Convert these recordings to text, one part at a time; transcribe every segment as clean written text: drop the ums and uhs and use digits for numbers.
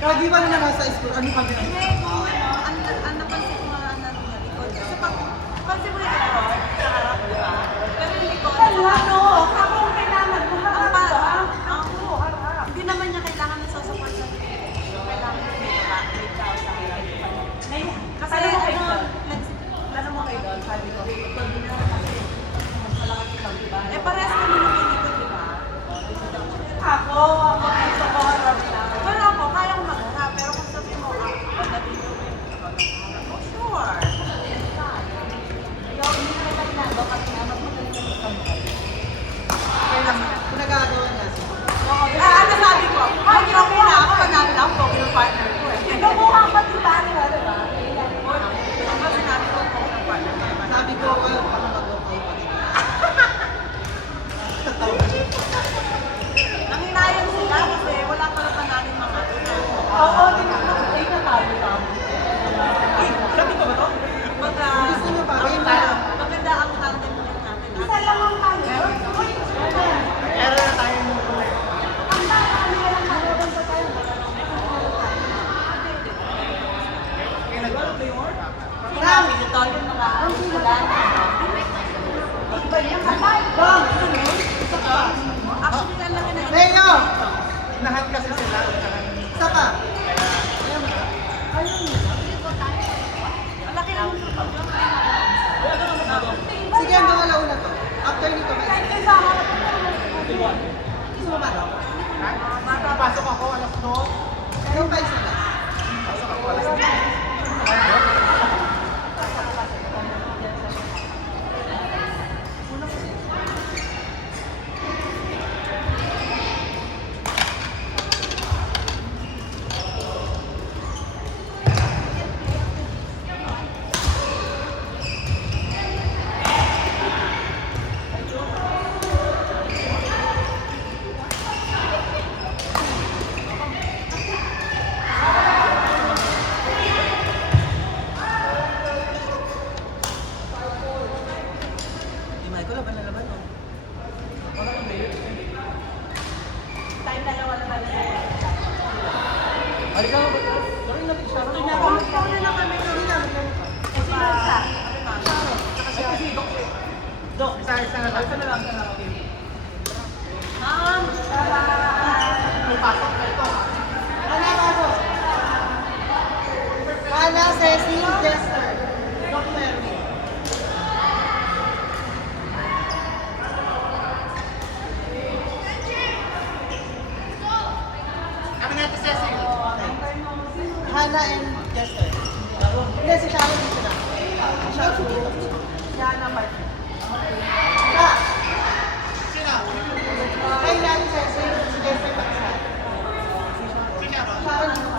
Lagi ba na nasa school? Ano kami? Hindi, kung ang napansin ko nga na likod. Kasi pag pansin mo yung likod, sa harap, di ba? Pero yung likod, sa harap. Ako ang kailangan mo Hindi naman niya kailangan na sasaport sa kailangan niya may tao sa harap. Kasi Lalo mo kayo doon, sabi ko, ito din na kasi mas malakas yung pag-iba. parehas kami ng likod, di ba? Ako ay suporap lang. Pero ako, kaya ko mag-harap. Pero kung sabi mo, ako na dito yung sure. Ayaw, hindi na kita ginagawa kasi nga magmagaling ka magkamay. Kung nagagawa niya. Ano sabi ko? Pag okay na ako, panalo lang po yung partner ko eh. Kamukha pa diba? Diba? Pag sinabi ko po yung partner ko. Sabi ko, well, baka mag-walk out pa rin. Nanginayan sila kasi wala pa na namin mga Oo, di ba? Ay, natalo ka. Sabi ko ba to? Gusto niyo ba? Kayo na. Maganda ang tandem din natin. Isa lang ang tayo. Pero na tayo yung kulay. Ang tayo lang tayo sa tayo. Marami ito yung mga ulan. Iba yung katay. Actually, ang laki na yun. Leo! Nahan kasi sila. Isa pa. Ang laki ng trupa yun. Sige, ang mga launa to. After nito, may isa. Gusto mo ba daw? Pasok ako, alas 2. Yung pa isa na. Pasok ako, alas 2. Time dalawa naman. Halika, gawin natin siya. Pauna na kami doon. Sino isa? Dok, isa na lang. Isa na lang. Ma'am! Pasok na ito. Ana, bago. Ana, Cecil, Jester. Doc Merwin. Kami natin, Cecil. Hannah and Jester. Hindi, si Sharon dito na. Sharon dito. Yana Martin. Ka! Sino? Kay Nani Cecil, si Jester Pakistan. Sharon dito.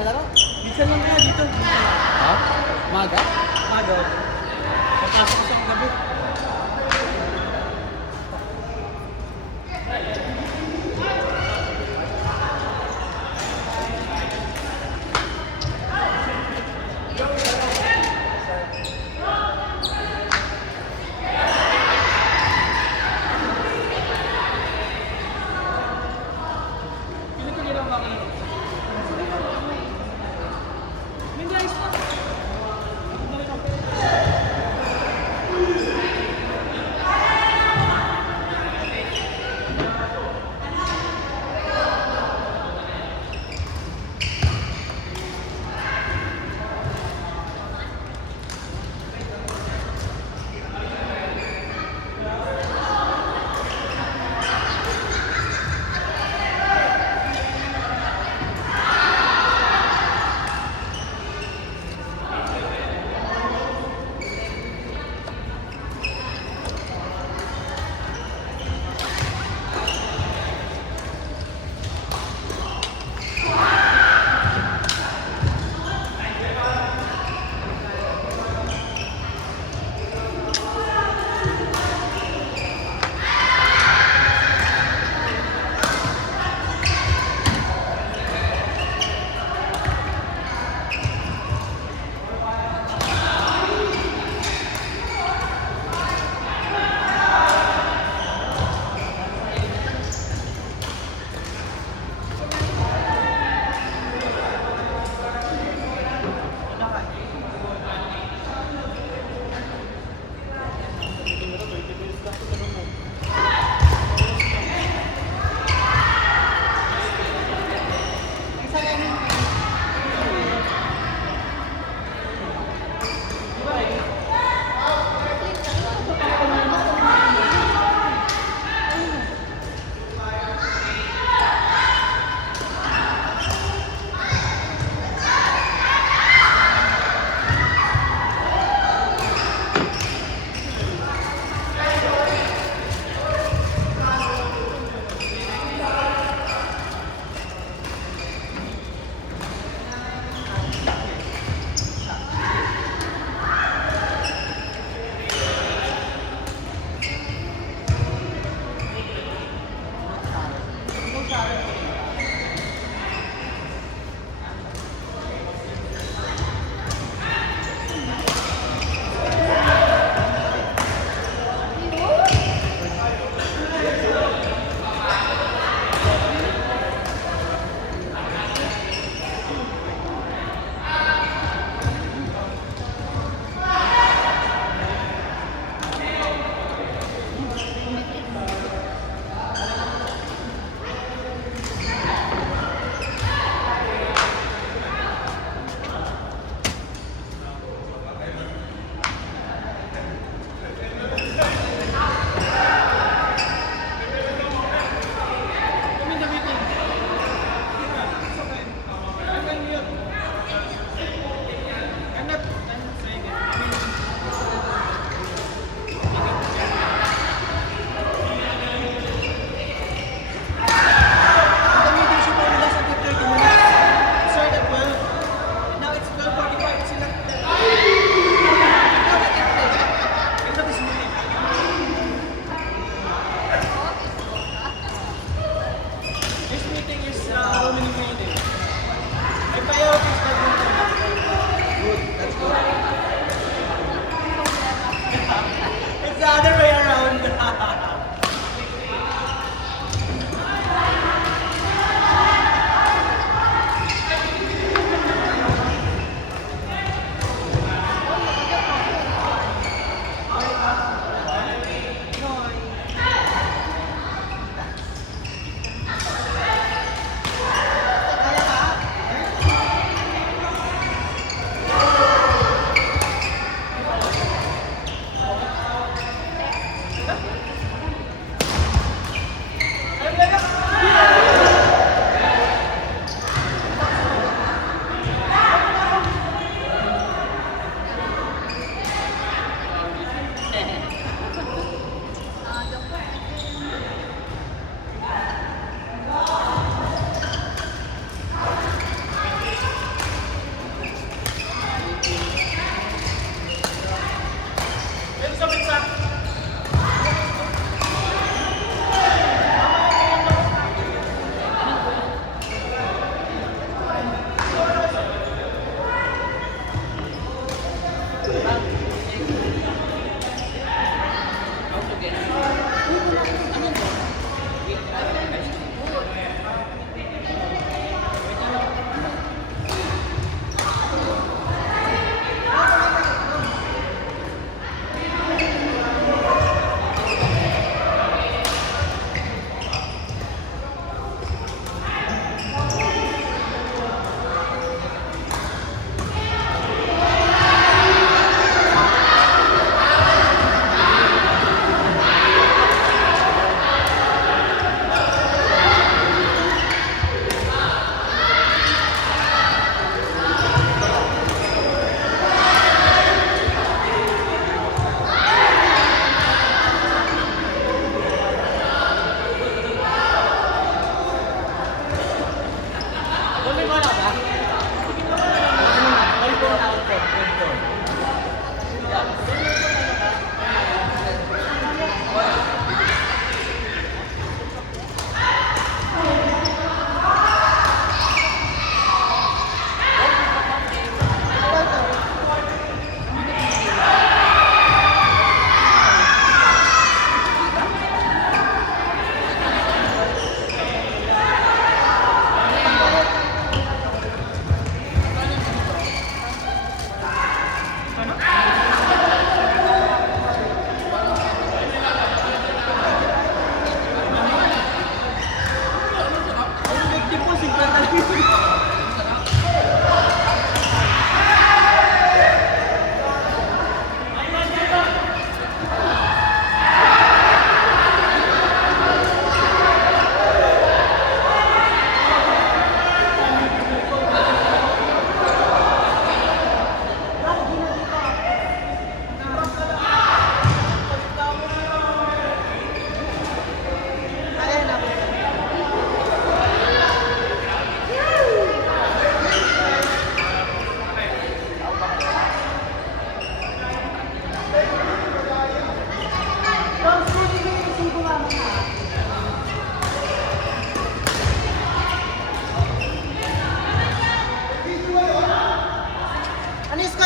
naglalaro. Minsan lang kaya dito. Ha? Maga? Maga. Pagpasok ko sa gabi.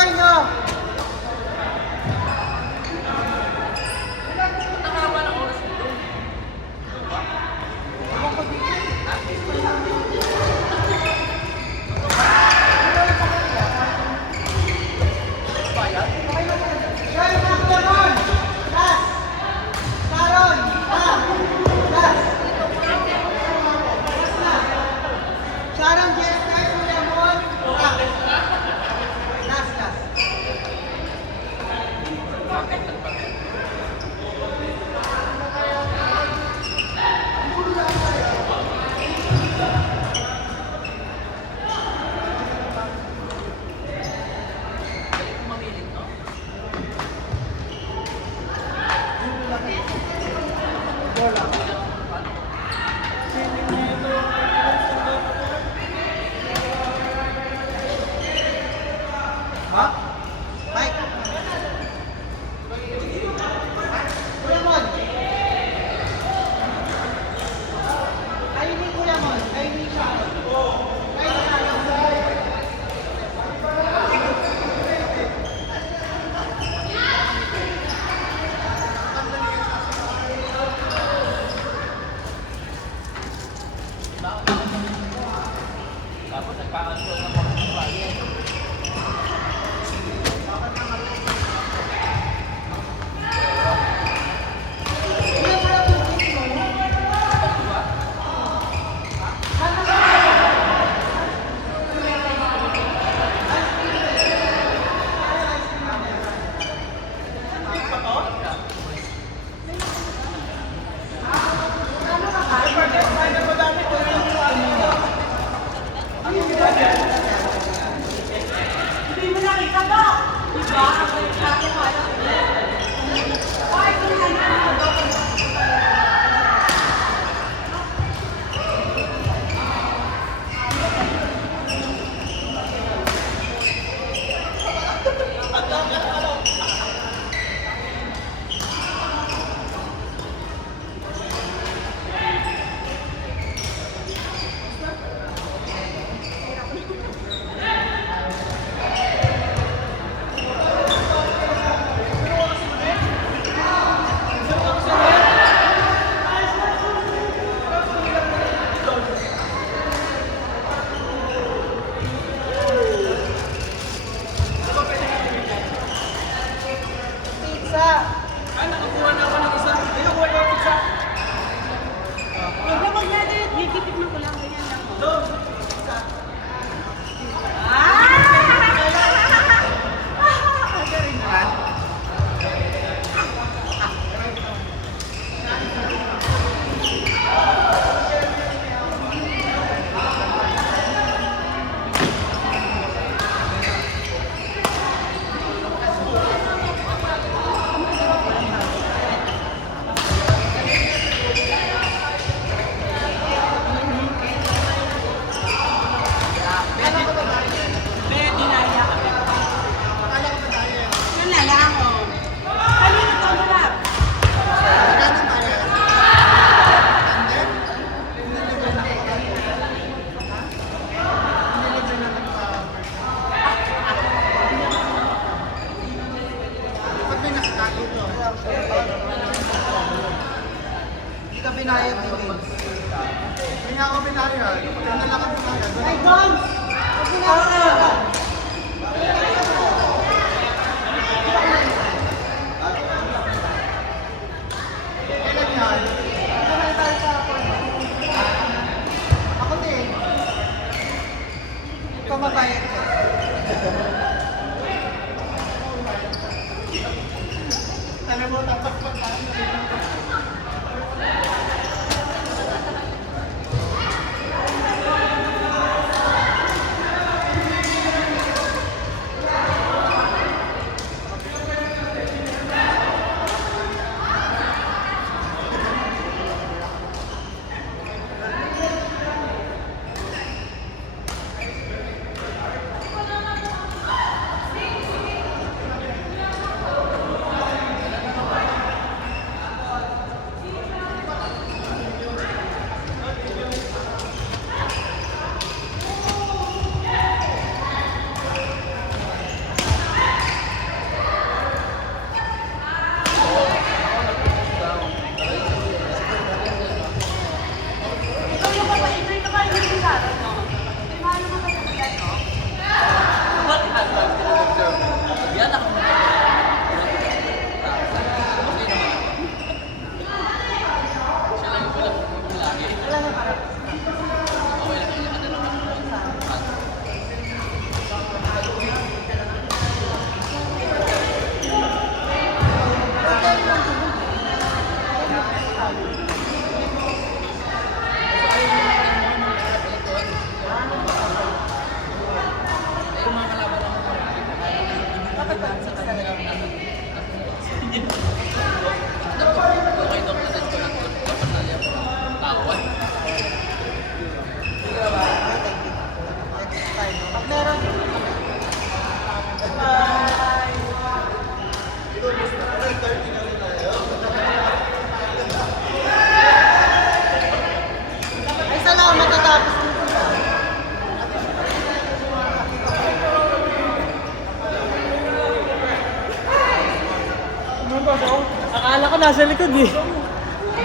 kamay nyo. Sharon McDonald. Last. Sharon. Last. Sharon Jester, Sulamon. Last. Ha? Mike. Kuya Mon. Kainin Kuya Mon. Kainin siya. Kainin siya. Tapos nagpakasunod ng mga Hindi mo nakita ba? Diba? Ako kaya. Bakit kung nakita mo ba? Pizza. Huwag na mag-edit. Higipit mo ko lang. Ganyan lang. Yun na lang, oh. Kanino to, Bulab? Hindi ka binayad ni Vince. Hindi nga ako binayad. Hindi lang ako binayad. Ay, Gons! Huwag binayad ka. Kailan yan? Ano tayo sa ako? Ako din. Ikaw mabayad ko. Alam mo, dapat pa tayo. nasa likod eh.